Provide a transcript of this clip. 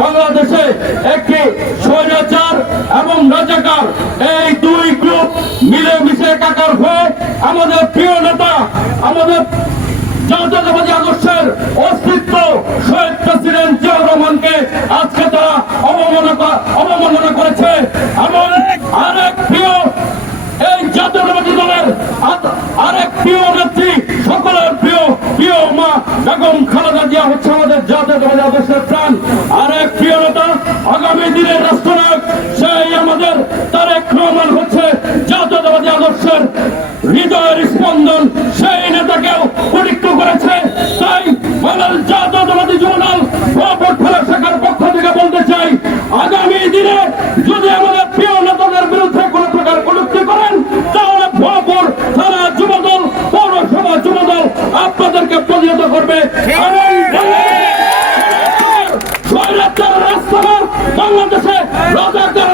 বাংলাদেশে একটি স্বৈরাচার এবং রাজাকার, এই দুই গ্রুপ মিলেমিশে একাকার হয়ে আমাদের প্রিয় নেতা, আমাদের আদর্শের অস্তিত্ব শহীদ প্রেসিডেন্ট রহমানকে আজকে তারা অবমাননা অবমাননা করেছে। এবং আরেক প্রিয় এই জাতীয়তাবাদী দলের আরেক প্রিয় নেত্রী, সকলের প্রিয় প্রিয় মা বেগম খালেদা জিয়া হচ্ছে আমাদের জাতীয়তাবাদী আদর্শের আগামী দিনের রাষ্ট্রনায়ক সেই আমাদের তারেক রহমান হচ্ছে জাতীয়তাবাদী আদর্শের হৃদয়ের স্পন্দন। সেই নেতাকেও পরীক্ষা করেছে। তাই বাংলাদেশ জাতীয়তাবাদী যুবদল ভোট ফেলা শাখার পক্ষ থেকে বলতে চাই, আগামী দিনে যদি আমাদের প্রিয় নেতাদের বিরুদ্ধে কোনো প্রকার কটুক্তি করেন, তাহলে ভোপুর থানা যুবদল, পৌরসভা যুবদল আপনাদেরকে প্রতিহত করবে। বাংলাদেশে রাজাকার